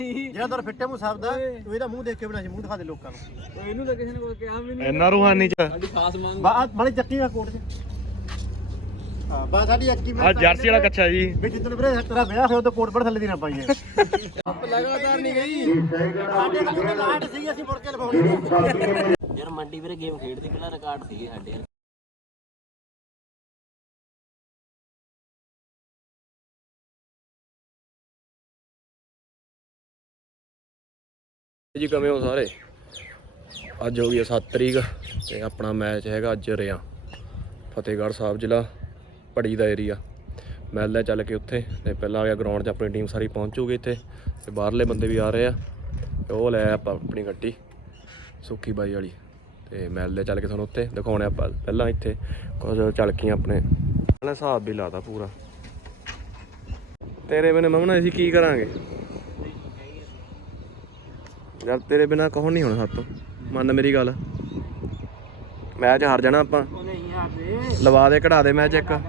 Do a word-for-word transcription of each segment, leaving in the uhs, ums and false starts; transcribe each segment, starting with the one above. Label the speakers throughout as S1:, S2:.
S1: ਜਿਹੜਾ ਤੇਰਾ ਫਿੱਟੇ ਮੂੰਹ ਸਾਬਦਾ ਤੂੰ ਇਹਦਾ ਮੂੰਹ ਦੇਖ ਕੇ ਬਣਾ ਸੀ ਮੂੰਹ ਦਿਖਾ ਦੇ ਲੋਕਾਂ ਨੂੰ।
S2: ਇਹਨੂੰ ਤਾਂ ਕਿਸੇ ਨੇ ਕੋਈ ਕਿਹਾ ਵੀ ਨਹੀਂ
S3: ਇੰਨਾ ਰੂਹਾਨੀ ਚ
S2: ਸਾਡੀ ਖਾਸ ਮੰਗ
S1: ਬਾ ਬੜੀ ਚੱਕੀ ਦਾ ਕੋਟ ਚ ਹਾਂ ਬਾ ਸਾਡੀ ਅੱਕੀ
S3: ਆ ਜਰਸੀ ਵਾਲਾ ਕੱਛਾ ਜੀ
S1: ਵੀ ਜਿੱਦਣ ਵੀਰੇ ਤੇਰਾ ਵਿਆਹ ਹੋਇਆ ਤਾਂ ਕੋਟ ਬੜ ਥੱਲੇ ਦੀ ਨਾ ਪਾਈਏ
S2: ਲਗਾਤਾਰ ਨਹੀਂ ਗਈ
S1: ਸਾਡੇ ਕੋਲ ਲਾਟ ਸੀ ਅਸੀਂ ਮੁੜ ਕੇ ਲਵਾਉਣੀ
S4: ਯਾਰ ਮੰਡੀ ਵੀਰੇ ਗੇਮ ਖੇਡਦੀ ਪਹਿਲਾਂ ਰਿਕਾਰਡ ਸੀਗੇ ਸਾਡੇ ਯਾਰ
S3: ਜੀ ਕਿਵੇਂ ਹੋ ਸਾਰੇ। ਅੱਜ ਹੋ ਗਈ ਸੱਤ ਤਰੀਕ ਤੇ ਆਪਣਾ ਮੈਚ ਹੈਗਾ ਅੱਜ ਰਿਆਂ ਫਤਿਹਗੜ੍ਹ ਸਾਹਿਬ ਜ਼ਿਲ੍ਹਾ ਪੜੀ ਦਾ ਏਰੀਆ। ਮਿਲਦੇ ਚੱਲ ਕੇ ਉੱਥੇ ਤੇ ਪਹਿਲਾਂ ਆ ਗਿਆ ਗਰਾਊਂਡ 'ਚ ਆਪਣੀ ਟੀਮ ਸਾਰੀ ਪਹੁੰਚੂਗੀ ਇੱਥੇ ਤੇ ਬਾਹਰਲੇ ਬੰਦੇ ਵੀ ਆ ਰਹੇ ਆ ਤੇ ਉਹ ਲੈ ਆਪਾਂ ਆਪਣੀ ਗੱਡੀ ਸੁੱਖੀ ਬਾਈ ਵਾਲੀ ਤੇ ਮਿਲਦੇ ਚੱਲ ਕੇ ਤੁਹਾਨੂੰ ਉੱਥੇ ਦਿਖਾਉਣੇ ਆਪਾਂ ਪਹਿਲਾਂ ਇੱਥੇ ਕੁਝ ਝਲਕੀਆਂ ਆਪਣੇ ਪਹਿਲਾਂ ਹਿਸਾਬ ਵੀ ਲਾਤਾ ਪੂਰਾ ਤੇਰੇ ਬਿਨਾਂ ਮਮਨਾ ਅਸੀਂ ਕੀ ਕਰਾਂਗੇ ਯਾਰ ਤੇਰੇ ਬਿਨਾਂ ਕੌਣ ਨਹੀਂ ਹੋਣਾ ਸਾਤੋਂ ਮੰਨ ਮੇਰੀ ਗੱਲ ਮੈਚ ਹਾਰ ਜਾਣਾ ਆਪਾਂ ਲਵਾ ਦੇ ਕਢਾ ਦੇ ਮੈਚ ਇੱਕ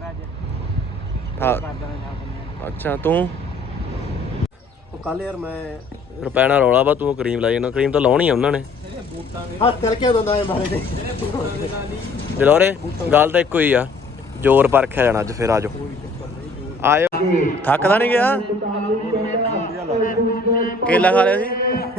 S3: ਅੱਛਾ ਤੂੰ
S1: ਉਹ ਕੱਲ ਯਾਰ ਮੈਂ
S3: ਰੁਪਏ ਨਾਲ ਰੌਲਾ ਵਾ ਤੂੰ ਕਰੀਮ ਲਾਈ ਨਾ ਕਰੀਮ ਤਾਂ ਲਾਉਣੀ ਆ ਉਹਨਾਂ ਨੇ
S1: ਹੱਥ ਕਰਕੇ ਦਿੰਦਾ ਇਹ ਮਾਰੇ ਤੇ
S3: ਦਿਲੋਰੇ ਗੱਲ ਤਾਂ ਇੱਕੋ ਹੀ ਆ ਜ਼ੋਰ ਪਰਖਿਆ ਜਾਣਾ ਅੱਜ ਫਿਰ ਆਜੋ ਆਇਓ ਥੱਕਦਾ ਨਹੀਂ ਗਿਆ ਕੇਲਾ ਖਾ ਲਿਆ ਸੀ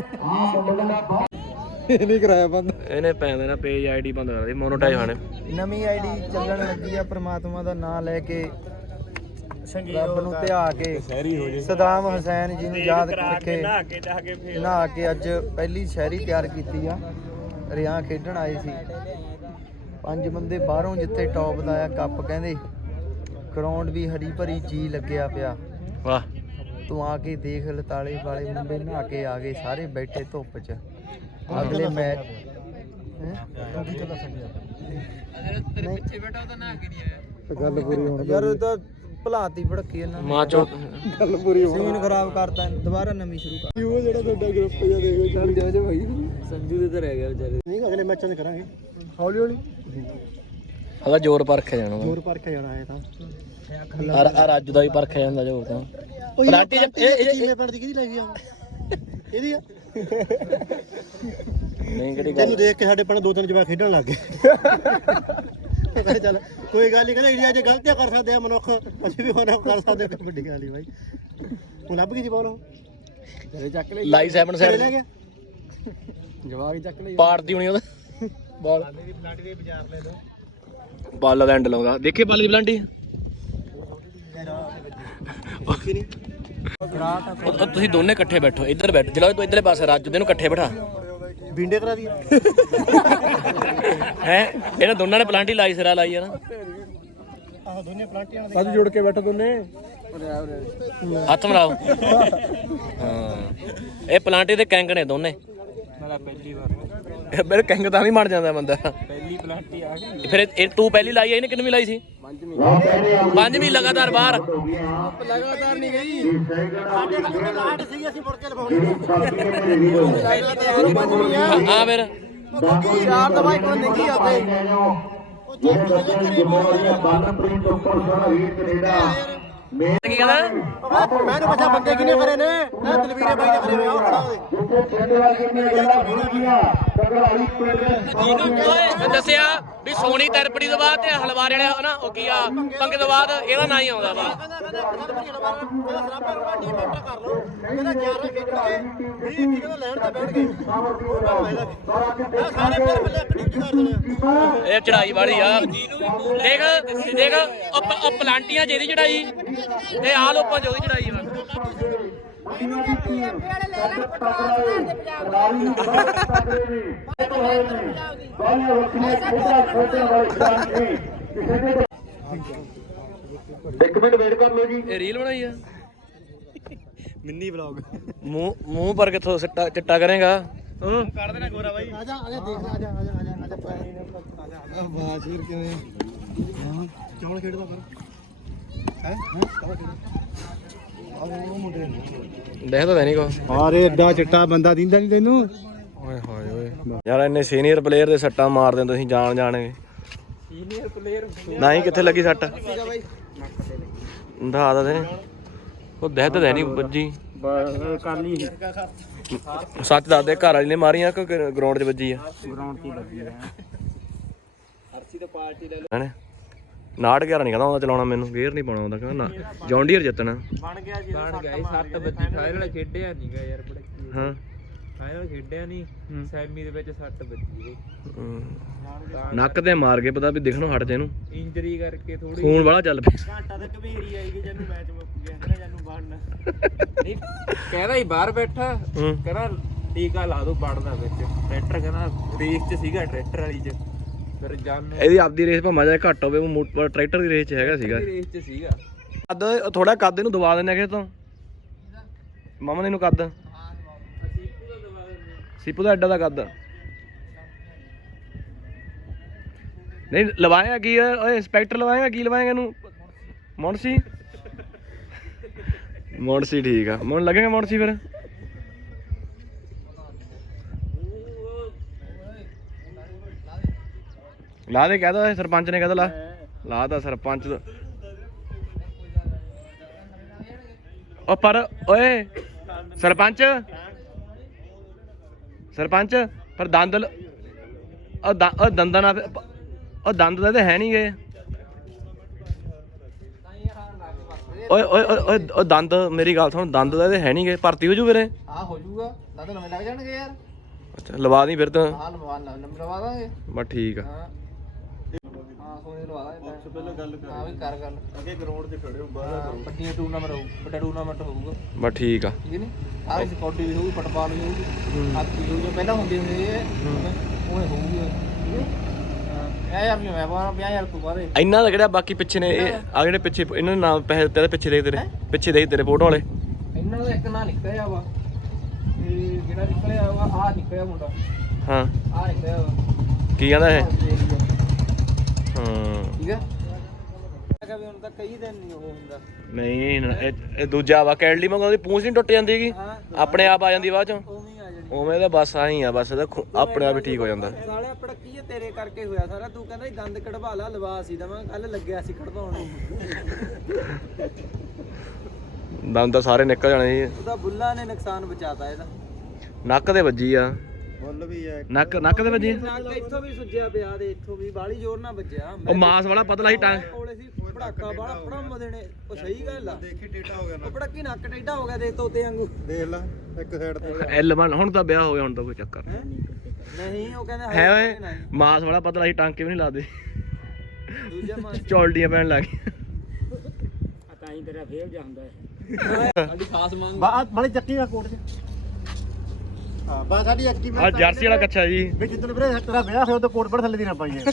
S2: ਇਹ ਨਹੀਂ ਕਰਾਇਆ ਬੰਦ
S3: ਇਹਨੇ ਪੈ ਦੇਣਾ ਪੇਜ ਆਈਡੀ ਬੰਦ ਕਰ ਦੇ ਮੋਨੋਟਾਈਜ਼ ਖਾਣੇ
S2: ਨਵੀਂ ਆਈਡੀ ਚੱਲਣ ਲੱਗੀ ਆ ਪ੍ਰਮਾਤਮਾ ਦਾ ਨਾਮ ਲੈ ਕੇ ਰੱਬ ਨੂੰ ਧਿਆ ਕੇ ਸਦਾਮ ਹੁਸੈਨ ਜੀ ਨੂੰ ਯਾਦ ਕਰਕੇ ਨਹਾ ਕੇ ਅੱਜ ਪਹਿਲੀ ਸ਼ਹਿਰੀ ਤਿਆਰ ਕੀਤੀ ਆ ਰਿਆਂ ਖੇਡਣ ਆਏ ਸੀ ਪੰਜ ਬੰਦੇ ਬਾਹਰੋਂ ਜਿੱਥੇ ਟੌਪ ਦਾ ਆ ਕੱਪ ਕਹਿੰਦੇ ਗਰਾਊਂਡ ਵੀ ਹਰੀ ਭਰੀ ਜੀ ਲੱਗਿਆ ਪਿਆ
S3: ਵਾਹ
S2: ਤੂੰ ਆ ਕੇ ਦੇਖ ਲਤਾਲੇ ਵਾਲੇ ਮੁੰਡੇ ਨਹਾ ਕੇ ਆ ਗਏ ਸਾਰੇ ਬੈਠੇ ਧੁੱਪ 'ਚ ਅਗਲੇ ਮੈਚ ਗੱਲ ਪੂਰੀ ਹੋਣੀ ਯਾਰ ਇਹ ਤਾਂ ਭਲਾਤੀ ਭੜਕੀ ਇਹਨਾਂ
S3: ਮਾਂ ਚੋ
S2: ਗੱਲ ਪੂਰੀ ਹੋਣੀ ਸੀਨ ਖਰਾਬ ਕਰਤਾ ਦੁਬਾਰਾ ਨਵੀਂ ਸ਼ੁਰੂ ਕਰ ਉਹ ਜਿਹੜਾ ਤੁਹਾਡਾ ਗਰੁੱਪ ਜਿਹਾ ਦੇਖੋ ਚੱਲ ਜਾ ਜਾ ਭਾਈ ਸੰਜੂ ਦੇ ਤਾਂ ਰਹਿ ਗਿਆ ਵਿਚਾਰੇ
S1: ਨਹੀਂ ਅਗਲੇ ਮੈਚਾਂ 'ਚ ਕਰਾਂਗੇ
S2: ਹੌਲੀ ਹੌਲੀ
S3: ਹਲਾ ਜ਼ੋਰ ਪਰਖਿਆ ਜਾਣਾ
S1: ਹੋਰ ਪਰਖਿਆ ਜਾਣਾ ਹੈ ਤਾਂ
S3: ਆ ਰਾਜੂ ਦਾ ਵੀ ਪਰਖਿਆ ਜਾਂਦਾ ਜ਼ੋਰ ਤਾਂ
S1: ਪਲਾਟੀ ਇਹ ਟੀਮੇ ਪਿੰਡ ਦੀ ਕਿਹਦੀ ਲੱਗੀ ਆ ਇਹਦੀ ਆ
S3: ਨਹੀਂ ਕਿਹੜੀ
S1: ਤੈਨੂੰ ਦੇਖ ਕੇ ਸਾਡੇ ਪਿੰਡ ਦੋ ਤਿੰਨ ਜਵਾਕ ਖੇਡਣ ਲੱਗ ਗਏ ਚੱਲ ਕੋਈ ਗੱਲ ਨਹੀਂ ਕਹਿੰਦੇ ਇੰਡੀਆ 'ਚ ਗਲਤੀਆਂ ਕਰ ਸਕਦੇ ਆ ਮਨੁੱਖ ਅਸੀਂ ਵੀ ਹੁਣ ਕਰ ਸਕਦੇ ਕੋਈ ਵੱਡੀ ਗੱਲ ਨਹੀਂ ਬਾਈ ਹੁਣ ਲੱਭ ਗਈ ਜੀ ਬੋਲ
S2: ਤੇਰੇ ਚੱਕ ਲਈ
S3: ਲਾਈ ਸੈਵਨ
S1: ਲੈ
S3: ਸਾਈਡ
S1: ਗਿਆ
S2: ਜਵਾਬ ਹੀ ਚੱਕ ਲਈ
S3: ਪਾੜਦੀ ਹੋਣੀ ਉਹਦਾ ਬਾਲ ਬਾਲ ਦਾ ਐਂਡ ਲਾਉਂਦਾ ਦੇਖੇ ਬਾਲ ਦੀ ਪਲਾਂਟੀ ਉਹ ਤੁਸੀਂ ਦੋਨੇ ਇਕੱਠੇ ਬੈਠੋ ਇੱਧਰ ਬੈਠੋ ਜਿਹੜਾ ਤੂੰ ਇੱਧਰਲੇ ਪਾਸੇ ਰਾਜੂ ਦੇ ਨੂੰ ਇਕੱਠੇ ਬਿਠਾ
S1: ਵਿੰਡੇ ਕਰਾ ਦੀ
S3: ਹੈ ਇਹਨਾਂ ਦੋਨਾਂ ਨੇ ਪਲਾਂਟੀ ਲਾਈ ਸਿਰਾ ਲਾਈ ਆ ਨਾ
S1: ਆਹ ਦੋਨੇ ਪਲਾਂਟੀਆਂ
S2: ਅੱਜ ਜੁੜ ਕੇ ਬੈਠੋ ਦੋਨੇ
S3: ਹੱਥ ਮਿਲਾਓ ਹਾਂ ਇਹ ਪਲਾਂਟੀ ਦੇ ਕੈਂਗ ਨੇ ਦੋਨੇ
S2: ਮੇਰਾ ਪਹਿਲੀ ਵਾਰ
S3: ਮੇਰੇ ਕੈਂਗ ਤਾਂ ਨਹੀਂ ਮਰ ਜਾਂਦਾ ਬੰਦਾ
S2: ਪਹਿਲੀ ਪਲਾਂਟੀ ਆ ਗਈ
S3: ਫਿਰ ਇਹ ਤੂੰ ਪਹਿਲੀ ਲਾਈ ਆ ਇਹਨੇ ਕਿੰਨੀ ਲਾਈ ਸੀ
S2: ਪੰਜਵੀਂ
S3: ਪੰਜਵੀਂ ਲਗਾਤਾਰ ਬਾਹਰ
S2: ਲਗਾਤਾਰ ਨਹੀਂ ਗਈ
S1: ਸਾਡੇ ਕੋਲ ਲਾਟ ਸੀ ਅਸੀਂ ਮੁੜ ਕੇ ਲਵਾਉਣੀ
S3: ਹਾਂ ਫਿਰ
S2: ਚਾਰ ਦਵਾਈ ਕੋਈ ਨਹੀਂ ਗਈ ਉੱਥੇ
S3: ਕੀ ਕਹਿੰਦਾ
S1: ਮੈਨੂੰ ਪੁੱਛਿਆ ਬੰਦੇ ਕਿੰਨੇ ਕਰੇ ਨੇ ਮੈਂ ਦਲਵੀਰੇ ਬਾਈ ਨੇ ਕਰੇ ਹੋਏ ਆ
S3: ਮੈਂ ਦੱਸਿਆ ਵੀ ਸੋਨੀ ਤਰਪੜੀ ਤੋਂ ਬਾਅਦ ਤੇ ਹਲਵਾਰੇ ਵਾਲੇ ਹਨਾ ਉਹ ਕੀ ਆ ਪੰਗੇ ਤੋਂ ਬਾਅਦ ਇਹਦਾ ਨਾਂ ਹੀ ਆਉਂਦਾ ਵਾ ਇਹ ਚੜਾਈ ਵਾਲੀ ਆ ਦੇਖ ਦੇਖ ਉਹ ਪਲਾਂਟੀਆਂ ਜਿਹਦੀ ਚੜਾਈ ਤੇ ਆ ਲੋਕਾਂ ਚ ਉਹਦੀ ਚੜਾਈ ਵਾ
S1: ਇੱਕ ਮਿੰਟ ਵੇਟ ਕਰ ਲਓ ਜੀ
S3: ਇਹ ਰੀਲ ਬਣਾਈ ਆ
S1: ਮਿੰਨੀ ਵਲੌਗ
S3: ਮੂੰਹ ਮੂੰਹ ਪਰ ਕਿੱਥੋਂ ਸਿੱਟਾ ਚਿੱਟਾ ਕਰੇਗਾ ਹੂੰ
S1: ਕੱਢ ਦੇਣਾ ਗੋਰਾ ਬਾਈ ਆ ਜਾ ਆ ਜਾ ਦੇਖ ਆ ਜਾ ਆ ਜਾ ਆ ਜਾ ਆ ਜਾ ਆ ਜਾ
S2: ਬਾਜ ਫਿਰ ਕਿਵੇਂ
S1: ਚੌਲ ਖੇਡਦਾ ਫਿਰ ਹੈ ਕਵਾ ਖੇਡਦਾ ਉਹ ਮੁੰਡੇ
S3: ਦੇਖਦਾ ਤਾਂ ਨਹੀਂ ਕੋ
S1: ਆਰੇ ਐਡਾ ਚਿੱਟਾ ਬੰਦਾ ਦਿੰਦਾ ਨਹੀਂ ਤੈਨੂੰ
S3: ਓਏ ਹੋਏ ਓਏ ਯਾਰ ਇੰਨੇ ਸੀਨੀਅਰ ਪਲੇਅਰ ਦੇ ਸੱਟਾਂ ਮਾਰਦੇ ਤੁਸੀਂ ਜਾਣ ਜਾਣਗੇ
S2: ਸੀਨੀਅਰ ਪਲੇਅਰ
S3: ਨਹੀਂ ਕਿੱਥੇ ਲੱਗੀ ਸੱਟ ਦਾ ਦਾ ਦੇ ਉਹ ਦਹਿ ਤਾਂ ਨਹੀਂ ਵੱਜੀ
S2: ਕਰ ਲਈ
S3: ਸੱਚ ਦੱਸ ਦੇ, ਘਰ ਵਾਲੀ ਨੇ ਮਾਰੀਆਂ ਕਿ ਗਰਾਊਂਡ 'ਚ ਵੱਜੀ ਆ?
S2: ਗਰਾਊਂਡ ਤੇ ਲੱਗੀ ਆ।
S3: ਹੈਨੇ ਨਾਟ ਗਿਆਰਾਂ ਨਹੀਂ ਕਹਿੰਦਾ ਆਉਂਦਾ ਚਲਾਉਣਾ, ਮੈਨੂੰ ਗੇਅਰ ਨਹੀਂ ਪਾਉਣਾ ਆਉਂਦਾ, ਕਹਿੰਦਾ ਨਾ ਜੌਨ ਡੀਅਰ ਜਿੱਤਣਾ।
S2: ਬਣ ਗਿਆ ਜੀ, ਬਣ ਗਿਆ ਸੱਤ ਵੱਜੀ। ਫਾਈਨਲ ਖੇਡਿਆ ਨਹੀਂਗਾ ਯਾਰ, ਬੜਾ ਕੀ
S3: ਹਾਂ
S2: ਫਾਈਨਲ ਖੇਡਿਆ ਨਹੀਂ, ਸੈਮੀ ਦੇ ਵਿੱਚ ਸੱਟ ਵੱਜੀ।
S3: ਨੱਕ ਤੇ ਮਾਰ ਕੇ ਪਤਾ ਵੀ ਦਿਖਣੋਂ ਹਟ ਜੇ ਇਹਨੂੰ,
S2: ਇੰਜਰੀ ਕਰਕੇ ਥੋੜੀ
S3: ਖੂਨ ਵਾਲਾ ਚੱਲ ਪਿਆ।
S2: ਘੰਟਾ ਤੱਕ ਘਵੇਰੀ ਆਈ ਗਈ ਜਨੂੰ ਮੈਚ ਮੁੱਕ ਗਿਆ, ਕਹਿੰਦਾ ਜਨੂੰ ਬਣਨਾ ਨਹੀਂ, ਕਹਿੰਦਾ ਹੀ ਬਾਹਰ ਬੈਠਾ, ਕਹਿੰਦਾ ਟੀਕਾ ਲਾ ਦੋ ਵੜਦਾ ਵਿੱਚ। ਟਰੈਕਟਰ ਕਹਿੰਦਾ ਰੇਸ 'ਚ ਸੀਗਾ, ਟਰੈਕਟਰ ਵਾਲੀ 'ਚ। ਫਿਰ ਜਾਨ
S3: ਇਹਦੀ ਆਪਦੀ ਰੇਸ ਭਾਵੇਂ ਜਾਂ ਘੱਟ ਹੋਵੇ, ਉਹ ਟਰੈਕਟਰ ਦੀ ਰੇਸ 'ਚ ਹੈਗਾ ਸੀਗਾ,
S2: ਰੇਸ 'ਚ ਸੀਗਾ।
S3: ਕੱਦ ਥੋੜਾ ਕੱਦ ਇਹਨੂੰ ਦਬਾ ਦਿੰਦੇ ਕਿਸੇ ਤੋਂ, ਮਾਮਾ ਨੇ ਇਹਨੂੰ ਕੱਦ ਸੀਪੂ ਦਾ ਐਡਾ ਦਾ ਕੱਦ ਨਹੀਂ ਲਵਾਇਆ ਕੀ ਓਏ, ਇੰਸਪੈਕਟਰ ਲਵਾਏਗਾ ਕੀ ਲਵਾਏਗਾ ਇਹਨੂੰ? ਮੌਂਸੀ ਮੌਂਸੀ ਠੀਕ ਆ, ਮੌਨ ਲੱਗੇਗਾ ਮੌਂਸੀ ਫਿਰ। ਲਾ ਦੇ, ਕਹਿ ਦੋ ਸਰਪੰਚ ਨੇ ਕਹਿ ਲਾ ਲਾ ਤਾ ਸਰਪੰਚ। ਉਹ ਪਰ ਓਏ ਸਰਪੰਚ ਸਰਪੰਚ ਪਰ ਦੰਦ ਉਹ ਦੰਦਾਂ ਨਾਲ ਉਹ ਦੰਦ ਤਾਂ ਹੈ ਨਹੀਂ ਗਏ। ਓਏ ਓਏ ਓਏ ਉਹ ਦੰਦ, ਮੇਰੀ ਗੱਲ ਸੁਣ, ਦੰਦ ਤਾਂ ਹੈ ਨਹੀਂ ਗਏ, ਭਰਤੀ ਹੋ ਜੂ ਵੀਰੇ?
S2: ਹਾਂ ਹੋ ਜਾਊਗਾ, ਦੰਦ ਨਵੇਂ ਲੱਗ ਜਾਣਗੇ ਯਾਰ।
S3: ਅੱਛਾ ਲਵਾ ਦੀ ਫਿਰ ਤਾਂ।
S2: ਹਾਂ ਲਵਾ ਨਵੇਂ ਲਵਾ ਦਾਂਗੇ
S3: ਬਸ ਠੀਕ ਆ।
S2: ਹਾਂ ਹਾਂ ਸੋਨੇ ਲਵਾ ਦਾਂਗੇ। ਪਹਿਲਾਂ ਗੱਲ ਕਰ, ਹਾਂ ਵੀ ਕਰ ਗੱਲ। ਅੱਗੇ ਗਰਾਊਂਡ 'ਤੇ ਖੜੇ ਹੋ, ਬਾਹਰ ਵੱਡੀ ਟੂਰਨਾਮੈਂਟ ਹੋਊ, ਵੱਡਾ ਟੂਰਨਾਮੈਂਟ ਹੋਊਗਾ।
S3: ਬਸ ਠੀਕ ਆ,
S2: ਠੀਕ ਨਹੀਂ? ਆਹ ਸਪੋਰਟੀ ਵੀ ਹੋਊਗੀ, ਫੁੱਟਬਾਲ ਵੀ ਹੋਊਗੀ, ਹਾਕੀ ਹੋਊਗੀ, ਪਹਿਲਾਂ ਹੁੰਦੇ ਹੁੰਦੇ ਉਹ ਹੋਊਗੀ। ਪੰਜਾਹ ਹਜ਼ਾਰ ਰੁਪਏ ਮੈਂ ਪਾਉਣਾ, ਪੰਜਾਹ ਹਜ਼ਾਰ ਤੂੰ ਪਾ ਦੇ।
S3: ਇੰਨਾ ਦਾ ਕਿਹੜਾ, ਬਾਕੀ ਪਿੱਛੇ ਨੇ ਇਹ ਆ ਜਿਹੜੇ ਪਿੱਛੇ ਇਹਨਾਂ ਦੇ ਨਾਮ ਪੈਸੇ ਤੇਰੇ ਪਿੱਛੇ ਦੇ ਤੇਰੇ ਪਿੱਛੇ ਦੇ ਤੇਰੇ ਫੋਟੋ ਵਾਲੇ।
S2: ਇਹਨਾਂ ਦਾ ਇੱਕ ਨਾਂ ਨਿਕਲਿਆ ਵਾ, ਇਹ ਜਿਹੜਾ ਨਿਕਲਿਆ ਵਾ ਆਹ ਨਿਕਲਿਆ ਮੁੰਡਾ।
S3: ਹਾਂ
S2: ਆਹ ਨਿਕਲਿਆ ਵਾ,
S3: ਕੀ ਕਹਿੰਦਾ ਇਹ? ਹਾਂ
S2: ਠੀਕ ਆ। ਮੈਂ ਕਿਹਾ ਵੀ ਹੁਣ ਤਾਂ ਕਈ ਦਿਨ ਨਹੀਂ ਉਹ ਹੁੰਦਾ।
S3: ਨਹੀਂ ਇਹ ਇਹ ਦੂਜਾ ਵਾ ਕੈਡਲੀ ਮੰਗੋ, ਉਹਦੀ ਪੂੰਛ ਨਹੀਂ ਟੁੱਟ ਜਾਂਦੀ ਹੈਗੀ, ਆਪਣੇ ਆਪ ਆ ਜਾਂਦੀ ਬਾਅਦ ਚੋਂ।
S2: ਉਵੇਂ ਆ ਜਾਣੀ
S3: ਉਵੇਂ ਤਾਂ ਬਸ ਆਹੀ ਆ, ਬਸ ਇਹਦਾ ਆਪਣੇ ਆਪ ਹੀ ਠੀਕ ਹੋ ਜਾਂਦਾ।
S2: ਸਾਲੇ ਆਪਣਾ ਕੀ ਹੈ, ਤੇਰੇ ਕਰਕੇ ਹੋਇਆ ਸਾਰਾ। ਤੂੰ ਕਹਿੰਦਾ ਸੀ ਦੰਦ ਕਢਵਾ ਲਾ, ਲਵਾ ਸੀ ਦਵਾਂ, ਕੱਲ ਲੱਗਿਆ ਸੀ ਕਢਵਾਉਣ ਨੂੰ।
S3: ਦੰਦ ਤਾਂ ਸਾਰੇ ਨਿਕਲ ਜਾਣੇ ਸੀ।
S2: ਉਹਦਾ ਬੁੱਲਾ ਨੇ ਨੁਕਸਾਨ ਬਚਾਤਾ ਇਹਦਾ।
S3: ਨੱਕ ਤੇ ਵੱਜੀ ਆ,
S1: ਬੁੱਲ ਵੀ ਹੈ
S3: ਨੱਕ ਨੱਕ ਤੇ ਵੱਜੀ ਆ।
S2: ਨੱਕ ਇੱਥੋਂ ਵੀ ਸੁੱਜਿਆ ਪਿਆ, ਦੇ ਇੱਥੋਂ ਵੀ ਬਾਲੀ ਜ਼ੋਰ ਨਾਲ ਵੱਜਿਆ।
S3: ਉਹ ਮਾਸ ਵਾਲਾ ਪਤਲਾ ਸੀ ਟਾਂ
S2: ਕੋਲੇ ਸੀ ਪੜਾਕਾ ਬਾਲਾ ਪੜਮ ਦੇਣੇ। ਉਹ ਸਹੀ ਗੱਲ ਆ,
S1: ਦੇਖੀ ਟੇਢਾ ਹੋ ਗਿਆ
S2: ਉਹ ਪੜਾਕੀ ਨੱਕ ਟੇਢਾ ਹੋ ਗਿਆ, ਦੇਖ ਤੋਤੇ ਵਾਂਗੂ।
S1: ਦੇਖ ਲੈ ਇੱਕ ਸਾਈਡ ਤੇ
S3: ਐਲ ਬਣ। ਹੁਣ ਤਾਂ ਵਿਆਹ ਹੋ ਗਿਆ, ਹੁਣ ਤਾਂ ਕੋਈ ਚੱਕਰ
S2: ਨਹੀਂ ਉਹ ਕਹਿੰਦੇ
S3: ਹੈ ਓਏ। ਮਾਸ ਵਾਲਾ ਪਤਲਾ ਸੀ, ਟਾਂਕੇ ਵੀ ਨਹੀਂ ਲਾਦੇ,
S2: ਦੂਜਾ ਮਾਸ
S3: ਚੌਲਡੀਆਂ ਪੈਣ ਲੱਗ ਗਈਆਂ।
S2: ਤਾਂ ਹੀ ਤੇਰਾ ਫੇਰ ਜਾਂਦਾ ਹੈ। ਸਾਡੀ ਖਾਸ ਮੰਗ
S1: ਬਾਅਦ ਬੜੇ ਚੱਕੀ ਦਾ ਕੋਟ 'ਚ। ਹਾਂ ਬਾ ਸਾਡੀ ਐਕਟੀ
S3: ਆ ਜਰਸੀ ਵਾਲਾ ਕੱਛਾ ਜੀ
S1: ਵੀ ਜਿੱਦਣ ਵੀਰੇ ਤੇਰਾ ਵਿਆਹ ਹੋਇਆ ਤਾਂ ਕੋਟ ਪੜ ਥੱਲੇ ਦੀ ਨਾ ਪਾਈਏ।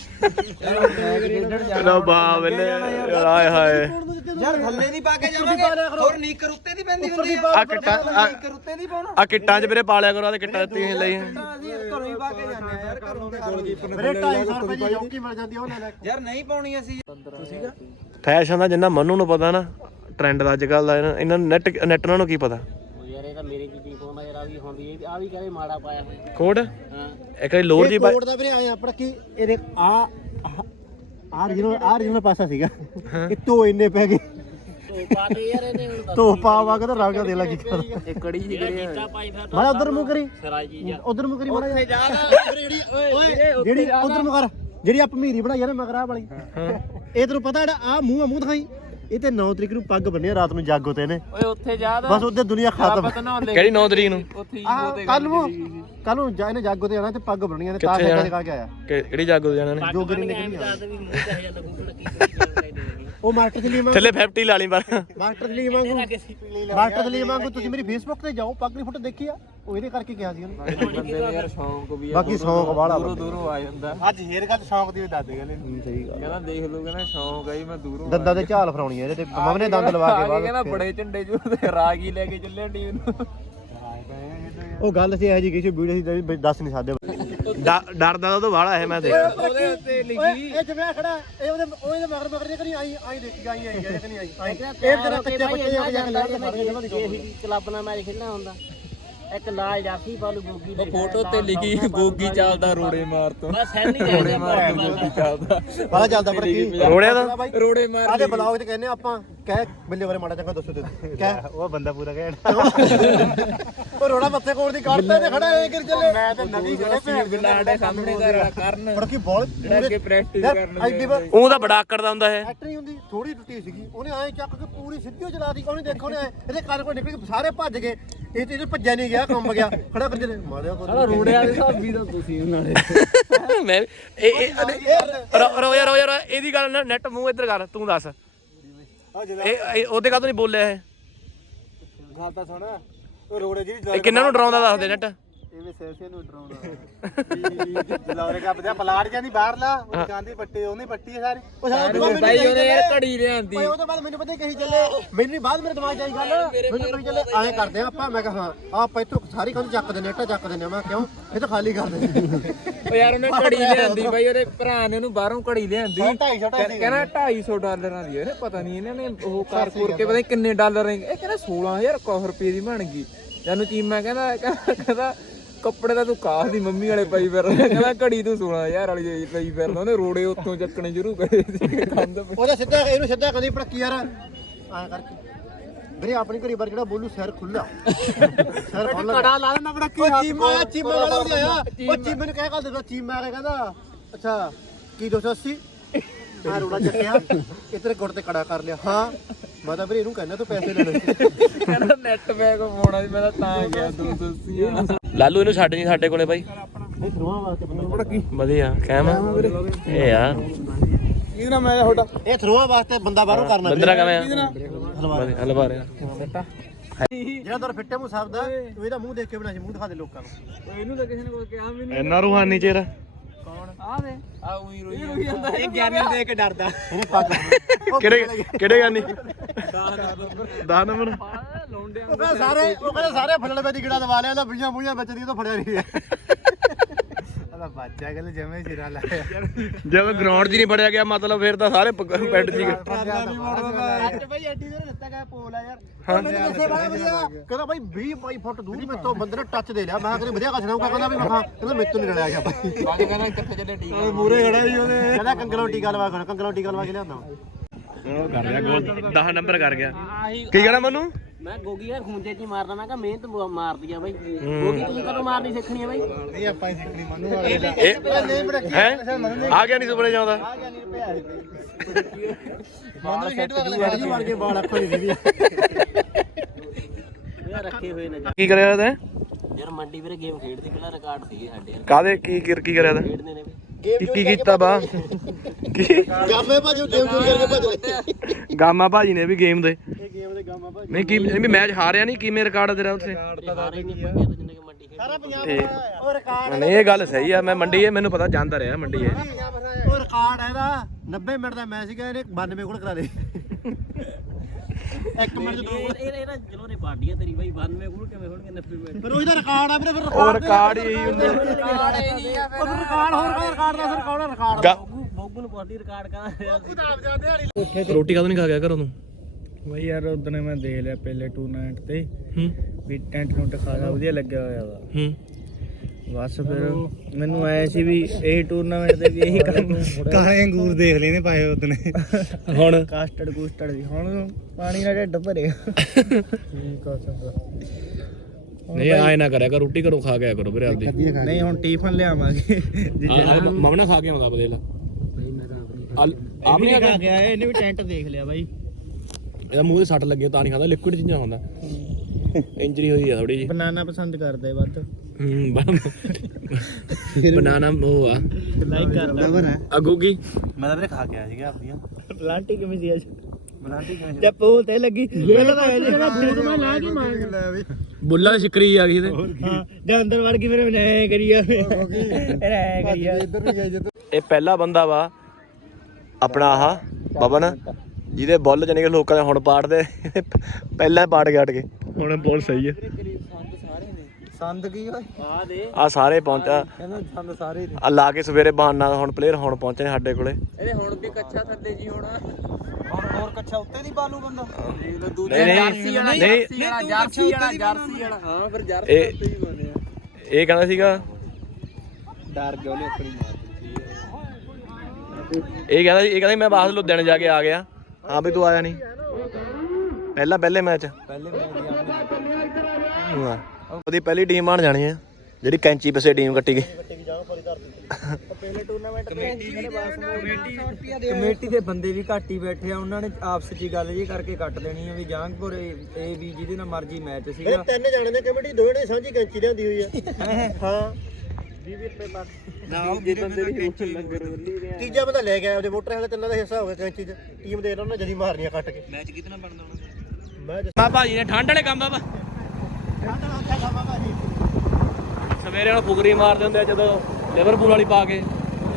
S3: ਨਾ ਬਾ ਵੇਲੇ ਹਾਏ ਹਾਏ
S2: ਯਾਰ ਥੱਲੇ ਨਹੀਂ ਪਾ ਕੇ ਜਾਵਾਂਗੇ, ਹੋਰ ਨੀਕਰ ਉੱਤੇ ਦੀ ਪੈਂਦੀ ਹੁੰਦੀ ਆ।
S3: ਆ ਕਿੱਟਾਂ
S2: ਨੀਕਰ ਉੱਤੇ ਨਹੀਂ ਪਾਉਣਾ।
S3: ਆ ਕਿੱਟਾਂ 'ਚ ਵੀਰੇ ਪਾਲਿਆ ਕਰੋ, ਆ ਤੇ ਕਿੱਟਾਂ ਦਿੱਤੀਆਂ ਲਈ।
S2: ਅਸੀਂ ਘਰੋਂ ਹੀ ਪਾ ਕੇ ਜਾਂਦੇ ਆ ਯਾਰ, ਘਰੋਂ ਤੇ
S1: ਵੀਰੇ ਢਾਈ ਸੌ ਰੁਪਏ ਦੀ ਜੌਕੀ ਮਿਲ ਜਾਂਦੀ ਆ, ਉਹ ਲੈ ਲੈ।
S2: ਯਾਰ ਨਹੀਂ ਪਾਉਣੀ ਅਸੀਂ। ਤੁਸੀਂ ਕਾ
S3: ਫੈਸ਼ਨ ਦਾ ਜਿੰਨਾ ਮਨੂੰ ਨੂੰ ਪਤਾ ਨਾ, ਟ੍ਰੈਂਡ ਦਾ ਅੱਜ ਕੱਲ ਦਾ, ਇਹਨਾਂ ਨੂੰ ਨੈਟ ਨੈਟ ਉਹਨਾਂ ਨੂੰ ਕੀ ਪਤਾ।
S4: ਯਾਰ ਇਹ ਤਾਂ ਮੇਰੇ ਜੀ ਫੋਨ ਆ ਯਾਰ, ਆ ਵੀ ਹੁੰਦੀ ਹੈ, ਆ ਵੀ ਕਹਿੰਦੇ ਮਾੜਾ ਪਾਇਆ ਹੋਇਆ।
S3: ਕੋਡ
S4: ਹਾਂ
S3: ਇੱਕ ਵਾਰੀ ਲੋਰ ਜੀ
S1: ਇਹ ਕੋਟ ਦਾ ਵੀਰੇ ਆਏ ਆਪਣਾ ਕੀ ਇਹਦੇ ਆ ਆ ਜਿਹਨੂੰ ਆ ਜਿਹਨੂੰ ਪਾਸਾ ਸੀਗਾ, ਇਹ ਤੋਂ ਇੰਨੇ ਪੈ ਗਏ।
S4: ਤੋ ਪਾਤੇ ਯਾਰ ਇਹਨੇ ਹੁਣ ਦੱਸ
S1: ਤੋ ਪਾਵਾ ਕੇ ਤਾਂ ਰੰਗ ਦੇ ਲੱਗੀ
S2: ਇਹ ਕੜੀ ਜੀ
S4: ਕੀਤਾ ਪਾਈ ਫਿਰ
S1: ਮਾੜਾ ਉਧਰ ਮੂੰਹ ਕਰੀ,
S4: ਸਰਾਈ ਜੀ
S1: ਉਧਰ ਮੂੰਹ ਕਰੀ ਮਾੜਾ
S2: ਉੱਥੇ
S1: ਜਿਹਾ।
S2: ਜਾ ਜਿਹੜੀ ਓਏ
S1: ਜਿਹੜੀ ਉਧਰ ਮੂੰਹ ਕਰ, ਜਿਹੜੀ ਆ ਭਮੀਰੀ ਬਣਾਈ ਆ ਨਾ ਮਗਰਾ ਵਾਲੀ, ਇਹ ਤੈਨੂੰ ਪਤਾ ਜਿਹੜਾ ਆ ਮੂੰਹ ਆ ਮੂੰਹ ਦਿਖਾਈ, ਇਹ ਤੇ ਨੌ ਤਰੀਕ ਨੂੰ ਪੱਗ ਬੰਨਿਆ ਰਾਤ ਨੂੰ ਜਾਗੋ ਤੇ ਨੇ,
S2: ਓਏ ਉੱਥੇ ਜਾ
S1: ਬਸ ਉਹਦੇ ਦੁਨੀਆ ਖਤਮ।
S3: ਕਿਹੜੀ ਨੌ ਤਰੀਕ ਨੂੰ?
S2: ਉੱਥੇ
S1: ਆ ਕੱਲ ਨੂੰ ਕੱਲ ਨੂੰ ਜਾ ਇਹਨੇ ਜਾਗੋ ਤੇ ਜਾਣਾ ਤੇ ਪੱਗ ਬੰਨਣੀਆਂ ਨੇ, ਤਾਂ
S3: ਕਿੱਥੇ
S1: ਸ਼ੱਕਾ ਜਗਾ ਕੇ ਆਇਆ
S3: ਕਿ- ਕਿਹੜੀ ਜਾਗੋ ਜਾਣਾ ਨੇ?
S1: ਜੋਗਰੀ ਨੇ ਕਿਹਾ
S4: ਦੱਸ ਵੀ ਮੂੰਹ ਚਾਹ ਜਾਂਦਾ ਗੂਗਲ ਕੀ ਕਰੀ ਜਾਂਦੇ
S1: ਉਹ ਮਾਸਟਰ ਲਈ ਮੰਗ
S3: ਥੱਲੇ ਫਿਫਟੀ ਲਾ ਲਈ ਪਰ
S1: ਮਾਸਟਰ ਲਈ ਮੰਗੂ ਮਾਸਟਰ ਲਈ ਮੰਗੂ। ਤੁਸੀਂ ਮੇਰੀ ਫੇਸਬੁੱਕ ਤੇ ਜਾਓ, ਪੱਗ ਦੀ ਫੋਟੋ ਦੇਖੀ ਆ, ਉਹ ਇਹਦੇ ਕਰਕੇ ਕਿਹਾ ਸੀ ਉਹਨੇ।
S2: ਬੰਦੇ ਨੇ ਯਾਰ ਸ਼ੌਂਕ ਵੀ ਆ,
S1: ਬਾਕੀ ਸ਼ੌਂਕ ਵਾਲਾ
S2: ਦੂਰੋਂ ਦੂਰੋਂ ਆ ਜਾਂਦਾ।
S1: ਅੱਜ ਹੇਰ ਗੱਲ ਸ਼ੌਂਕ ਦੀ ਦੱਸ ਦੇ ਗੱਲ ਸਹੀ ਗੱਲ।
S2: ਕਹਿੰਦਾ ਦੇਖ ਲਓ, ਕਹਿੰਦਾ ਸ਼ੌਂਕ ਆ ਜੀ, ਮੈਂ ਦੂਰੋਂ
S1: ਦੰਦਾਂ ਤੇ ਝਾਲ ਫਰਾਉਣੀ ਆ ਇਹਦੇ ਤੇ, ਮਮ ਨੇ ਦੰਦ ਲਵਾ ਕੇ ਬਾਅਦ
S2: ਕਹਿੰਦਾ ਬੜੇ ਝੰਡੇ ਜੂ ਤੇ ਰਾਗੀ ਲੈ ਕੇ ਚੱਲੇ ਟੀਮ ਨੂੰ।
S1: ਉਹ ਗੱਲ ਸੀ ਇਹ ਜੀ ਕਿਸੇ ਵੀਡੀਓ ਸੀ ਵੀ ਦੱਸ ਨਹੀਂ ਸਕਦੇ।
S3: ਡਰਦਾ ਤਾਂ ਵਾਲਾ ਇਹ ਮੈਂ ਦੇਖ।
S2: ਉਹਦੇ ਉੱਤੇ ਲਿਖੀ
S1: ਇਹ ਜਿਵੇਂ ਖੜਾ ਇਹ ਉਹਦੇ ਉਹਦੇ ਮਗਰ ਮਗਰ ਜੇ ਕਰੀ ਆਈ ਆਈ ਦੇਖੀ ਆਈ ਆਈ ਕਿ ਨਹੀਂ ਆਈ ਇਹ ਤੇਰਾ ਕੱਚਾ ਬੱਚੇ ਹੋ ਜਾ ਕੇ ਲੈ ਕੇ ਫੜ ਕੇ ਜਮਾ ਦੀ
S4: ਇਹ ਕਲੱਬ ਨਾਲ ਮੈਚ ਖੇਡਣਾ ਹੁੰਦਾ। ਇੱਕ ਲਾਲ ਜਾਫੀ ਪਾਲੂ ਗੋਗੀ
S5: ਉਹ ਫੋਟੋ ਤੇ ਲਿਖੀ ਗੋਗੀ ਚੱਲਦਾ ਰੋੜੇ ਮਾਰ ਤੋਂ
S4: ਬਸ ਸੈਨ ਨਹੀਂ ਰਹਿ ਗਿਆ
S5: ਗੋਗੀ ਚੱਲਦਾ
S1: ਬੜਾ ਚੱਲਦਾ ਪਰ ਕੀ
S3: ਰੋੜਿਆਂ ਦਾ
S5: ਰੋੜੇ ਮਾਰ
S1: ਆਦੇ ਬਲੌਗ ਤੇ ਕਹਿੰਦੇ ਆਪਾਂ ਕਹਿ ਬਿੱਲੇ ਬਾਰੇ ਮਾੜਾ ਚੰਗਾ ਦੱਸੋ ਤੇ ਕਹਿ ਉਹ ਬੰਦਾ ਪੂਰਾ ਕਹਿ ਉਹ ਰੋੜਾ ਮੱਥੇ ਕੋਲ ਦੀ ਕੱਢਦੇ ਤੇ ਖੜਾ ਐ ਕਰ ਚੱਲੇ ਮੈਂ ਤੇ ਨਦੀ ਖੜੇ ਪੈ
S5: ਬਿਲਾੜੇ ਸਾਹਮਣੇ ਦਾ ਕਰਨ
S1: ਪਰ ਕੀ ਬਾਲ
S5: ਜਿਹੜਾ ਅੱਗੇ ਪ੍ਰੈਕਟਿਸ ਕਰਨ
S1: ਐਡੀ ਵਾਰ
S3: ਉਹ ਤਾਂ ਬੜਾ ਆਕੜ ਦਾ ਹੁੰਦਾ ਹੈ
S1: ਐਕਟ ਨਹੀਂ ਹੁੰਦੀ ਥੋੜੀ ਟੁੱਟੀ ਸੀਗੀ ਉਹਨੇ ਐਂ ਚੱਕ ਕੇ ਪੂਰੀ ਸਿੱਧੀ ਚਲਾਤੀ ਉਹਨੇ ਦੇਖੋ ਨੇ ਇਹਦੇ ਕੰਨ ਕੋਲ ਨਿਕਲ ਕੇ ਸਾਰੇ ਭੱਜ ਗਏ ਇਹ ਤੇ ਭੱਜਿਆ ਨਹੀਂ ਗਿਆ ਕੰਮ ਗਿਆ ਖੜਾ ਕਰ ਜਲੇ ਮਾਰਿਆ ਕੋ
S5: ਰੋੜਿਆਂ ਦੇ ਹਿਸਾਬੀ ਦਾ ਤੁਸੀਂ ਨਾਲੇ
S3: ਮੈਂ ਇਹ ਇਹ ਰੋ ਯਾਰ ਰੋ ਯਾਰ ਇਹਦੀ ਗੱਲ ਨੈਟ ਮੂੰਹ ਇੱਧਰ ਕਰ ਤੂੰ ਦੱਸ ਇਹ ਉਹਦੇ ਕਾਹਤੋਂ ਨਹੀਂ ਬੋਲਿਆ ਇਹ
S2: ਗੱਲ ਤਾਂ ਸੁਣ ਉਹ ਰੋੜੇ ਜੀ
S3: ਇਹ ਕਿੰਨਾਂ ਨੂੰ ਡਰਾਉਂਦਾ ਦੱਸ ਦੇ ਨੈਟ
S2: ਇਹ ਵੀ ਸੇਸੇ ਨੂੰ ਡਰਾਉਂਦਾ ਜਲੌਰੇ ਕਾ ਬਜਾ ਪਲਾਟ ਜਾਂਦੀ ਬਾਹਰ ਲਾ ਉਹ ਦੁਕਾਨ ਦੀ ਪੱਟੀ ਉਹਨੇ ਪੱਟੀ ਹੈ ਸਾਰੀ ਉਹ ਸਾਰਾ
S5: ਬਾਈ ਉਹਨੇ ਯਾਰ ਘੜੀ ਲਿਆਂਦੀ
S1: ਓਏ ਉਹ ਤੋਂ ਬਾਅਦ ਮੈਨੂੰ ਪਤਾ ਕਹੀ ਚੱਲੇ ਮੈਨੂੰ ਨਹੀਂ ਬਾਅਦ ਮੇਰੇ ਦਿਮਾਗ 'ਚ ਆਈ ਗੱਲ ਮੈਨੂੰ ਕਹੀ ਚੱਲੇ ਐਂ ਕਰਦੇ ਆ ਆਪਾਂ ਮੈਂ ਕਿਹਾ ਹਾਂ ਆਪਾਂ ਇੱਥੋਂ ਸਾਰੀ ਕੰਧ ਚੱਕ ਦਿੰਦੇ ਇੱਟਾਂ ਚੱਕ ਦਿੰਦੇ ਮੈਂ ਕਿਉਂ ਇਹ ਤਾਂ ਖਾਲੀ ਕਰ ਦਿੰਦੇ
S5: ਉਹ ਯਾਰ ਉਹਨੇ ਘੜੀ ਲਿਆਂਦੀ ਬਾਈ ਉਹਦੇ ਭਰਾ ਨੇ ਉਹਨੂੰ ਬਾਹਰੋਂ ਘੜੀ ਲਿਆਂਦੀ
S1: ਢਾਈ ਸੌ ਢਾਈ
S5: ਕਹਿੰਦਾ ਢਾਈ ਸੌ ਡਾਲਰਾਂ ਦੀ ਇਹਨੇ ਪਤਾ ਨਹੀਂ ਇਹਨਾਂ ਨੇ ਉਹ ਕਰ ਫੁਰ ਕੇ ਪਤਾ ਨਹੀਂ ਕਿੰਨੇ ਡਾਲਰ ਇਹ ਕਹਿੰਦਾ ਸੋਲਾਂ ਹਜ਼ਾਰ ਰੁਪਏ ਦੀ ਬਣ ਗਈ ਜਾਨੂੰ ਚੀਮਾ ਕਹਿੰਦਾ ਕਹਿੰਦਾ ਕੱਪੜੇ ਤਾਂ ਤੂੰ ਕਾਹ ਦੀ ਮੰਮੀ ਵਾਲੇ ਪਈ ਫਿਰ ਕਹਿੰਦਾ ਘੜੀ ਤੂੰ ਸੋਲਾਂ ਹਜ਼ਾਰ ਵਾਲੀ ਪਈ ਫਿਰਦਾ ਉਹਨੇ ਰੋੜੇ ਉੱਥੋਂ ਚੱਕਣੇ ਸ਼ੁਰੂ ਕਰੇ ਸੀ ਕੰਧ
S1: ਉਹਦਾ ਸਿੱਧਾ ਇਹਨੂੰ ਸਿੱਧਾ ਕਦੀ ਭੜਕੀ ਯਾਰ ਐਂ ਕਰਕੇ ਵੀਰੇ ਆਪਣੀ ਘੜੀ ਬਾਰ ਜਿਹੜਾ ਬੋਲੂ ਸਿਰ ਖੁੱਲਾ ਸਿਰ ਖੁੱਲਾ ਕੜਾ ਲਾ ਲੈਣਾ ਭੜਕੀ ਉਹ ਚੀਮਾ ਚੀਮਾ ਵਾਲਾ ਵੀ ਆਇਆ ਉਹ ਚੀਮੇ ਨੂੰ ਕਹਿ ਕਹਿੰਦਾ ਚੀਮਾ ਆ ਕੇ ਕਹਿੰਦਾ ਅੱਛਾ ਕੀ ਦੋ ਸੌ ਅੱਸੀ ਆ ਰੋੜਾ ਚੱਕਿਆ ਇਤਰੇ ਗੁੜ ਤੇ ਕੜਾ ਕਰ ਲਿਆ ਹਾਂ ਮੈਂ ਤਾਂ ਵੀਰੇ ਇਹਨੂੰ ਕਹਿੰਦਾ ਤੂੰ ਪੈਸੇ ਲੈ ਲੈ
S5: ਕਹਿੰਦਾ ਨੈਟ ਪੈਕ ਪਾਉਣਾ ਸੀ ਮੈਂ ਤਾਂ ਤਾਂ ਗਿਆ ਦੋ ਸੌ ਅੱਸੀ ਆ
S3: ਲਾਲੂ ਇਹਨੂੰ ਛੱਡ ਨਹੀਂ ਸਾਡੇ ਕੋਲੇ ਬਾਈ
S1: ਇਹ ਥਰੂਆਂ ਵਾਸਤੇ ਬੰਦਾ
S3: ਵਧੀਆ ਕਹਿਮ ਇਹ ਯਾਰ
S2: ਇਹਦਾ ਮੈਂ ਤੁਹਾਡਾ
S1: ਇਹ ਥਰੂਆਂ ਵਾਸਤੇ ਬੰਦਾ ਬਾਹਰੋਂ ਕਰਨਾ
S3: ਬੰਦਰਾ ਕਿਵੇਂ ਆ ਹਲਵਾ ਰਿਹਾ
S1: ਜਿਹੜਾ ਦਰ ਫਿੱਟੇ ਮੂੰਹ ਸਾਬਦਾ ਤੂੰ ਇਹਦਾ ਮੂੰਹ ਦੇਖ ਕੇ ਬਣਾ ਸੀ ਮੂੰਹ ਦਿਖਾ ਦੇ ਲੋਕਾਂ ਨੂੰ
S5: ਇਹਨੂੰ ਤਾਂ ਕਿਸੇ ਨੇ ਕੋਈ ਕਿਹਾ ਵੀ ਨਹੀਂ
S3: ਇੰਨਾ ਰੂਹਾਨੀ ਚਿਹਰਾ
S5: ਆ ਦੇ ਆ ਉਹੀ ਰੋਈ ਜਾਂਦਾ ਇਹ ਗਿਆਨੀ ਨੂੰ ਦੇਖ ਕੇ ਡਰਦਾ
S1: ਇਹਨੇ ਪੱਗ
S3: ਕਿਹੜੇ ਕਿਹੜੇ ਗਾਨੀ ਦਸ ਨੰਬਰ
S5: ਲੌਂਡਿਆਂ
S1: ਉਹ ਕਹਿੰਦਾ ਸਾਰੇ ਉਹ ਕਹਿੰਦਾ ਸਾਰੇ ਫਲਣ ਵਿੱਚ ਗਿੜਾ ਦਵਾ ਲਿਆ ਇਹਦਾ ਬੁਈਆਂ ਬੁਈਆਂ ਵਿੱਚ ਦੀ ਤਾਂ ਫੜਿਆ ਨਹੀਂ ਗਿਆ ਉਹਦਾ ਬੱਚਾ ਕਹਿੰਦਾ ਜਿਵੇਂ ਸਿਰਾ ਲਾਇਆ
S3: ਜਦੋਂ ਗਰਾਊਂਡ 'ਚ ਨਹੀਂ ਫੜਿਆ ਗਿਆ ਮਤਲਬ ਫਿਰ ਤਾਂ ਸਾਰੇ ਪਿੰਡ 'ਚ ਹੀ
S1: ਅੱਜ ਬਈ ਐਡੀ ਦੇ ਦਿੱਤਾ ਗਿਆ ਪੋਲ ਆ ਯਾਰ ਉਹ ਮੈਨੂੰ ਦੱਸੇ ਬੜਾ ਵਧੀਆ ਕਹਿੰਦਾ ਬਾਈ ਵੀਹ ਬਾਈ ਫੁੱਟ ਦੂਰ ਮੇਰੇ ਤੋਂ ਬੰਦੇ ਨੇ ਟੱਚ ਦੇ ਲਿਆ ਮੈਂ ਕਿਹਾ ਵਧੀਆ ਕਛਣਾ ਕਹਿੰਦਾ ਵੀ ਮੈਂ ਕਿਹਾ ਕਹਿੰਦਾ ਮੇਰੇ ਤੋਂ ਨਹੀਂ ਰਲਿਆ ਗਿਆ ਬਾਈ
S5: ਬਾਅਦ ਕਹਿੰਦਾ ਕਿੱਥੇ ਚੱਲੇ ਟੀਮ
S1: ਉਹ ਮੂਰੇ ਖੜਾ ਸੀ ਉਹਦੇ ਕਹਿੰਦਾ ਕੰਗਲੋਂ ਟੀਕਾ ਲਵਾ ਕੇ ਕੰਗਲੋਂ ਟੀਕਾ ਲਵਾ ਕੇ ਲਿਆਂਦਾ
S3: ਉਹ ਕਰ ਲਿਆ ਗੋਲ ਦਸ ਨੰਬਰ ਕਰ ਗਿਆ ਕੀ ਕਹਿਣਾ ਮੈਨੂੰ
S4: ਮੈਂ ਗੋਗੀ ਯਾਰ ਖੂੰਜੇ 'ਚ ਹੀ ਮਾਰਦਾ ਮੈਂ ਕਿਹਾ ਮਿਹਨਤ ਮਾਰਦੀ ਆ ਬਾਈ ਗੋਗੀ ਤੂੰ ਕਦੋਂ ਮਾਰਨੀ ਸਿੱਖਣੀ ਆ ਬਾਈ
S2: ਨਹੀਂ ਆਪਾਂ ਹੀ ਸਿੱਖਣੀ ਮੰਨੂ ਵਾਲੇ ਦਾ
S3: ਇਹ ਹੈ ਆ ਗਿਆ ਨਹੀਂ ਸੁਪਨੇ ਜਾਉਂਦਾ
S1: ਆ ਗਿਆ ਨਹੀਂ ਰੁਪਿਆ ਮੰਨੂ ਖੇਡ ਵਾਲਾ ਜੀ ਮਾਰ ਕੇ ਬਾਲ ਅੱਖੋਂ ਨਹੀਂ ਦੀਦੀ
S4: ਇਹ ਰੱਖੇ ਹੋਏ ਨੇ
S3: ਕੀ ਕਰਿਆ ਤੈਂ
S4: ਯਾਰ ਮੰਡੀ ਵੀਰੇ ਗੇਮ ਖੇਡਦੀ ਪਹਿਲਾਂ ਰਿਕਾਰਡ ਸੀਗੇ ਸਾਡੇ ਯਾਰ
S3: ਕਾਦੇ ਕੀ ਕੀ ਕੀ ਕਰਿਆ ਤੈਂ
S4: ਖੇਡਦੇ ਨੇ
S3: ਕੀ ਕੀ ਕੀਤਾ ਬਾ ਕੀ
S1: ਗਾਮੇ ਭਾਜੀ ਗੇਮ ਚੋਰੀ ਕਰਕੇ ਭੱਜ ਲਏ
S3: ਗਾਮਾ ਭਾਜੀ ਨੇ ਵੀ ਗੇਮ ਦੇ
S1: ਇਹ ਗੇਮ ਦੇ ਗਾਮਾ ਭਾਜੀ
S3: ਨਹੀਂ ਕੀ ਵੀ ਮੈਚ ਹਾਰਿਆ ਨਹੀਂ ਕਿਵੇਂ ਰਿਕਾਰਡ ਤੇਰਾ ਉੱਥੇ
S4: ਸਾਰੇ ਨਹੀਂ ਪੱਕੇ ਤੇ ਜਿੰਨੇ ਕਿ ਮੰਡੀ ਖੇਡ
S1: ਸਾਰਾ ਪੰਜਾਬ ਦਾ ਉਹ ਰਿਕਾਰਡ
S3: ਨਹੀਂ ਇਹ ਗੱਲ ਸਹੀ ਆ ਮੈਂ ਮੰਡੀ ਇਹ ਮੈਨੂੰ ਪਤਾ ਜਾਂਦਾ ਰਿਹਾ ਮੰਡੀ ਇਹ
S1: ਉਹ ਰਿਕਾਰਡ ਹੈ ਇਹਦਾ ਨੱਬੇ ਮਿੰਟ ਦਾ ਮੈਚ ਸੀਗਾ ਇਹਨੇ ਬਾਨਵੇਂ ਗੋਲ ਕਰਾ ਲਏ ਇੱਕ ਮਿੰਟ ਚ ਦੋ ਗੋਲ
S4: ਇਹ ਇਹ ਨਾ ਚਲੋ ਨੇ ਪਾਰਟੀਆਂ ਤੇਰੀ ਬਾਈ ਬਾਨਵੇਂ ਗੋਲ ਕਿਵੇਂ ਹੋਣਗੇ ਨੱਬੇ ਮਿੰਟ
S1: ਫਿਰ ਉਹੀ ਤਾਂ ਰਿਕਾਰਡ ਆ ਵੀਰੇ ਫਿਰ
S3: ਉਹ ਰਿਕਾਰਡ ਹੀ ਇਹੀ ਹੁੰਦੇ
S1: ਰਿਕਾਰਡ ਹੈ ਨਹੀਂ ਆ ਫਿਰ ਰਿਕਾਰਡ ਹੋਰ ਕੋਈ ਰਿਕਾਰਡ ਦਾ ਫਿਰ ਕੌਣ ਰਿਕਾਰਡ
S4: ਬੋਗੂ ਬੋਗੂ ਨੂੰ ਪਾਰਟੀ ਰਿਕਾਰਡ ਕਰਾ
S3: ਰੋਟੀ ਕਦੋਂ ਨਹੀਂ ਖਾ ਗਿਆ ਘਰੋਂ ਤੂੰ
S2: ਬਈ ਯਾਰ ਉਦੋਂ ਮੈਂ ਦੇਖ ਲਿਆ ਪਹਿਲੇ ਟੂਰਨਾਮੈਂਟ ਤੇ
S3: ਹੂੰ
S2: ਵੀ ਟੈਂਟ ਟੁੰਟ ਖਾਣਾ ਵਧੀਆ ਲੱਗਿਆ ਹੋਇਆ ਵਾ
S3: ਹੂੰ
S2: ਬਸ ਫਿਰ ਮੈਨੂੰ ਆਇਆ ਸੀ ਵੀ ਇਹ ਟੂਰਨਾਮੈਂਟ ਦੇ ਵੀ ਇਹੀ ਕੰਮ ਕਾਲੇ ਅੰਗੂਰ ਦੇਖ ਲੈਨੇ ਪਾਏ ਉਹਦਨੇ
S3: ਹੁਣ
S2: ਕਾਸਟਰਡ ਕੂਸਟਰਡ ਦੀ ਹੁਣ ਪਾਣੀ ਨਾਲ ਢਿੱਡ ਭਰਿਆ ਠੀਕ ਆ ਚੰਗਾ
S3: ਨਹੀਂ ਆਏ ਨਾ ਕਰਿਆ ਕਰ ਰੋਟੀ ਘਰੋਂ ਖਾ ਗਿਆ ਕਰੋ ਵੀਰੇ ਆਪਦੀ
S2: ਨਹੀਂ ਹੁਣ ਟਿਫਨ ਲਿਆਵਾਂਗੇ
S3: ਮਮਨਾ ਖਾ ਕੇ ਆਉਂਦਾ ਬਦੇਲਾ
S2: ਆਪ ਨਹੀਂ ਖਾ ਗਿਆ ਇਹਨੇ ਵੀ ਟੈਂਟ ਦੇਖ ਲਿਆ ਬਾਈ
S3: ਇਹਦਾ ਮੂੰਹ ਤੇ ਸੱਟ ਲੱਗੀ ਤਾਂ ਨਹੀਂ ਖਾਂਦਾ ਲਿਕੁਇਡ ਚੀਜ਼ਾਂ ਖਾਂਦਾ ਇੰਜਰੀ ਹੋਈ ਆ ਥੋੜੀ ਜੀ
S2: ਬਨਾਨਾ ਪਸੰਦ ਕਰਦੇ ਵੱਧ
S3: ਹੂੰ ਬਨਾਨਾ ਉਹ ਆ
S2: ਲਾਈਕ ਕਰਦਾ
S3: ਅੱਗੂ ਕੀ
S1: ਮੈਂ ਤਾਂ ਵੀਰੇ ਖਾ ਕੇ ਆਇਆ ਸੀਗਾ ਆਪਣੀਆਂ
S2: ਪਲਾਂਟੀ ਕਿਵੇਂ ਸੀ ਅੱਜ
S1: ਬਲਾਂਟੀ ਕਿਵੇਂ
S2: ਜਦ ਪੋਲ ਤੇ ਲੱਗੀ ਪਹਿਲਾਂ ਤਾਂ ਇਹ ਜਿਹੜਾ ਬੂਟ ਮੈਂ ਲਾ ਕੇ ਮਾਰ
S3: ਬੁੱਲਾ ਦੀ ਸ਼ਿਕਰੀ ਆ ਗਈ ਤੇ
S2: ਹਾਂ ਜਾਂ ਅੰਦਰ ਵੜ ਕੇ ਫਿਰ ਮੈਂ ਐ ਕਰੀ ਜਾਵੇ ਐ ਕਰੀ ਜਾ ਇੱਧਰ ਵੀ ਗਏ
S3: ਇਹ ਪਹਿਲਾ ਬੰਦਾ ਵਾ ਆਪਣਾ ਆਹ ਬਬਨ ਜਿਹਦੇ ਬੁੱਲ ਜਾਨੀ ਕਿ ਲੋਕਾਂ ਦੇ ਹੁਣ ਪਾੜਦੇ ਪਹਿਲਾਂ ਪਾੜ ਕੇ ਹਟ ਗਏ ਹੁਣ ਬੁੱਲ ਸਹੀ ਹੈ
S2: ਸੰਦ ਕੀ ਓਏ
S5: ਆ ਦੇ
S3: ਆ ਸਾਰੇ ਪਹੁੰਚਾ
S2: ਕਹਿੰਦਾ ਸੰਦ ਸਾਰੇ
S3: ਆ ਲਾ ਕੇ ਸਵੇਰੇ ਬਹਾਨਾ ਹੁਣ ਪਲੇਅਰ ਹੁਣ ਪਹੁੰਚੇ ਨੇ ਸਾਡੇ ਕੋਲੇ
S5: ਇਹਦੇ ਹੁਣ ਵੀ ਕੱਚਾ ਥੱਲੇ ਜੀ ਹੋਣਾ
S2: ਹੁਣ ਹੋਰ ਹੋਰ ਕੱਛਾ ਉੱਤੇ ਦੀ ਬਾਲੂ ਬੰਦਾ
S3: ਨਹੀਂ
S5: ਜਰਸੀ ਵਾਲਾ
S3: ਨਹੀਂ
S5: ਜਰਸੀ ਵਾਲਾ ਜਰਸੀ ਵਾਲਾ ਜਰਸੀ ਵਾਲਾ ਹਾਂ ਫਿਰ ਜਰਸੀ
S3: ਇਹ
S5: ਉੱਤੇ ਹੀ ਬਣਿਆ
S3: ਇਹ ਕਹਿੰਦਾ ਸੀਗਾ
S5: ਡਰ ਗਿਆ ਉਹਨੇ ਆਪਣੀ ਮਾਰ
S3: ਇਹ ਕਹਿੰਦਾ ਇਹ ਕਹਿੰਦਾ ਮੈਂ ਬਾਹਰ ਲੁਧਿਆਣੇ ਜਾ ਕੇ ਆ ਗਿਆ ਹਾਂ ਵੀ ਤੂੰ ਆਇਆ ਨਹੀਂ ਪਹਿਲਾ ਪਹਿਲੇ ਮੈਚ
S2: ਪਹਿਲੇ ਮੈਂ
S3: ਹਾਂ ਉਹਦੀ ਪਹਿਲੀ ਟੀਮ ਬਣ ਜਾਣੀ ਹੈ ਜਿਹੜੀ ਕੈਂਚੀ ਪਿੱਛੇ ਟੀਮ ਕੱਟੀ ਗਈ
S2: ਪਹਿਲੇ ਟੂਰਨਾਮੈਂਟ ਕਮੇਟੀ ਦੇ ਬੰਦੇ ਵੀ ਘੱਟ ਹੀ ਬੈਠੇ ਆ ਉਹਨਾਂ ਨੇ ਆਪਸ ਵਿੱਚ ਗੱਲ ਜੀ ਕਰਕੇ ਕੱਟ ਦੇਣੀ ਆ ਵੀ ਜਹਾਂਗਪੁਰ ਇਹ ਵੀ ਜਿਹਦੇ ਨਾਲ ਮਰਜ਼ੀ ਮੈਚ ਸੀਗਾ
S1: ਤਿੰਨ ਜਾਣੇ ਨੇ ਕਮੇਟੀ ਦੋਵੇਂ ਨੇ ਸਾਂਝੀ ਕੈਂਚੀ ਲਿਆਂਦੀ ਹੋਈ ਆ ਹਾਂ
S2: ਵੀਹ ਰੁਪਏ ਬਾਅਦ ਨਾ ਉਹ ਜੇ ਬੰਦੇ ਦੀ ਹੋਟਲ ਲੰਗਰ ਵੱਲੀ ਰਿਹਾ
S1: ਤੀਜਾ ਬੰਦਾ ਲੈ ਗਿਆ ਉਹਦੇ ਵੋਟਰਾਂ ਵਾਲੇ ਤਿੰਨਾਂ ਦਾ ਹਿੱਸਾ ਹੋ ਗਿਆ ਕੈਂਚੀ 'ਚ ਟੀਮ ਦੇ ਉਹਨਾਂ ਜਦੀ ਮਾਰਨੀਆਂ ਕੱਟ ਕੇ
S2: ਮੈਚ ਕਿਤਨਾ ਬਣਦਾ ਹੁਣ
S1: ਮੈਂ
S3: ਮਾ ਭਾਜੀ ਨੇ ਠੰਡ ਵਾਲੇ ਕੰਮ ਬਾਬਾ ਸਵੇਰੇ ਨੂੰ ਫੁਗਰੀ ਮਾਰਦੇ ਹੁੰਦੇ ਆ ਜਦੋਂ ਲਿਵਰਪੂਲ ਵਾਲੀ ਪਾ ਕੇ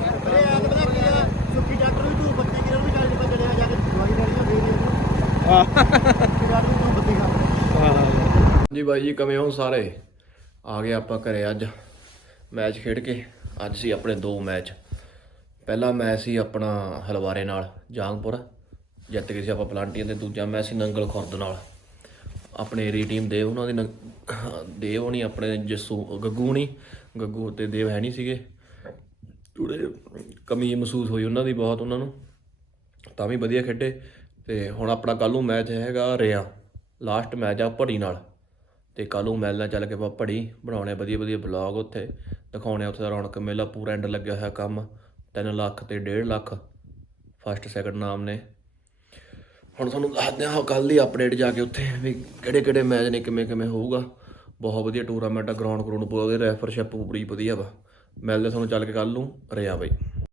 S1: ਸੁੱਕੀ ਡਾਕਟਰ ਵੀ ਤੂੰ ਬੱਤੀ ਕਿਰਨ ਵੀ ਚੱਲ ਕੇ ਚੜਿਆ ਜਾ ਕੇ ਦਵਾਈ ਲੈਣੀ ਦੇ ਦੇ
S3: ਹਾਂ
S1: ਸੁੱਕੀ ਡਾਕਟਰ ਵੀ ਤੂੰ ਬੱਤੀ ਖਾ
S3: ਜੀ ਬਾਈ ਜੀ ਕਿਵੇਂ ਹੋ ਸਾਰੇ ਆ ਗਏ ਆਪਾਂ ਘਰੇ ਅੱਜ ਮੈਚ ਖੇਡ ਕੇ ਅੱਜ ਸੀ ਆਪਣੇ ਦੋ ਮੈਚ ਪਹਿਲਾ ਮੈਚ ਸੀ ਆਪਣਾ ਹਲਵਾਰੇ ਨਾਲ ਜਹਾਂਗਪੁਰ ਜਿੱਤ ਗਏ ਸੀ ਆਪਾਂ ਪਲਾਂਟੀਆਂ ਤੇ ਦੂਜਾ ਮੈਚ ਸੀ ਨੰਗਲ ਖੁਰਦ ਨਾਲ ਆਪਣੇ ਏਰੀ ਟੀਮ ਦੇਵ ਉਹਨਾਂ ਦੀ ਦੇਵ ਹੋਣੀ ਆਪਣੇ ਜੱਸੂ ਗੱਗੂ ਹੋਣੀ ਗੱਗੂ ਤੇ ਦੇਵ ਹੈ ਨਹੀਂ ਸੀਗੇ ਥੋੜੇ ਕਮੀ ਮਹਿਸੂਸ ਹੋਈ ਉਹਨਾਂ ਦੀ ਬਹੁਤ ਉਹਨਾਂ ਨੂੰ ਤਾਂ ਵੀ ਵਧੀਆ ਖੇਡੇ ਤੇ ਹੁਣ ਆਪਣਾ ਕੱਲ੍ਹ ਨੂੰ ਮੈਚ ਹੈਗਾ ਰਿਆਂ ਲਾਸਟ ਮੈਚ ਆ ਭੜੀ ਨਾਲ ਤੇ ਕੱਲ੍ਹ ਨੂੰ ਮੈਚ ਨਾਲ ਚੱਲ ਕੇ ਆਪਾਂ ਭੜੀ ਬਣਾਉਣੇ ਵਧੀਆ ਵਧੀਆ ਬਲੌਗ ਉੱਥੇ ਦਿਖਾਉਣੇ ਉੱਥੇ ਦਾ ਰੌਣਕ ਮੇਲਾ ਪੂਰਾ ਐਂਡ ਲੱਗਿਆ ਹੋਇਆ ਕੰਮ ਤਿੰਨ ਲੱਖ ਤੇ ਡੇਢ ਲੱਖ ਫਸਟ ਸੈਕਿੰਡ ਨਾਮ ਨੇ ਹੁਣ ਤੁਹਾਨੂੰ ਦੱਸਦੇ ਹਾਂ ਕੱਲ੍ਹ ਦੀ ਅਪਡੇਟ ਜਾ ਕੇ ਉੱਥੇ ਵੀ ਕਿਹੜੇ ਕਿਹੜੇ ਮੈਚ ਨੇ ਕਿਵੇਂ ਕਿਵੇਂ ਹੋਊਗਾ ਬਹੁਤ ਵਧੀਆ ਟੂਰਨਾਮੈਂਟ ਆ ਗਰਾਊਂਡ ਗਰਾਊਂਡ ਪੂਰਾ ਉਹਦੇ ਰੈਫਰਸ਼ਿਪ ਪੂਰੀ ਵਧੀਆ ਵਾ ਮਿਲਦੇ ਤੁਹਾਨੂੰ ਚੱਲ ਕੇ ਕੱਲ੍ਹ ਨੂੰ ਰਿਆਂ ਬਾਈ